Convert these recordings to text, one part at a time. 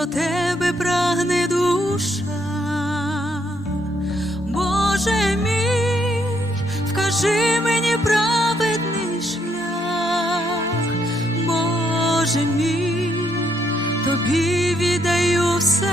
до тебе прагне душа, Боже мій, вкажи мені праведний шлях, Боже мій, тобі віддаю все.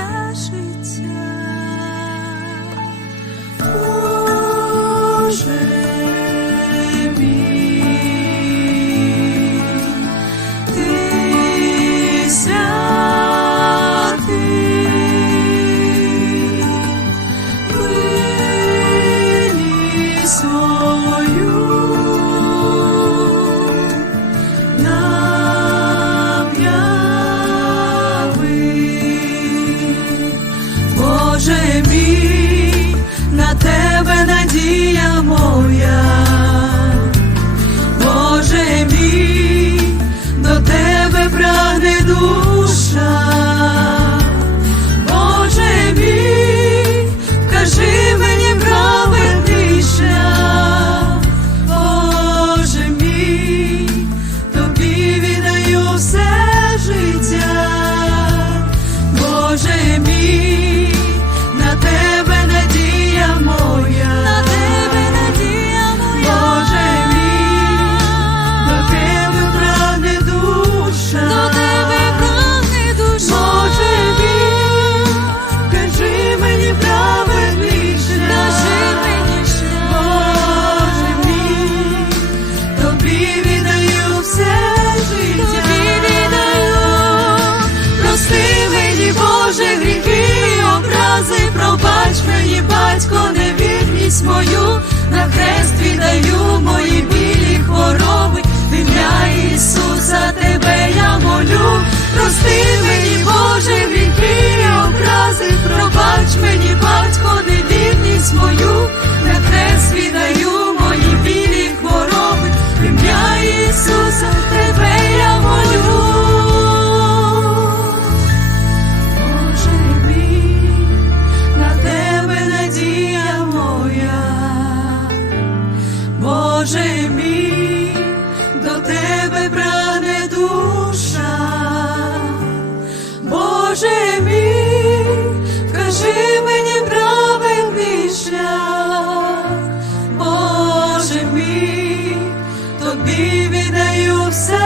тобі віддаю все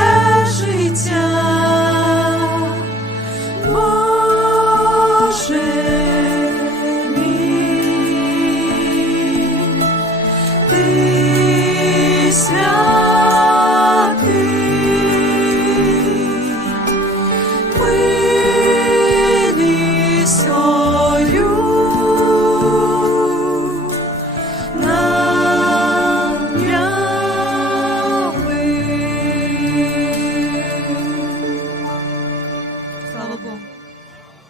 життя, Боже мій, ти свят.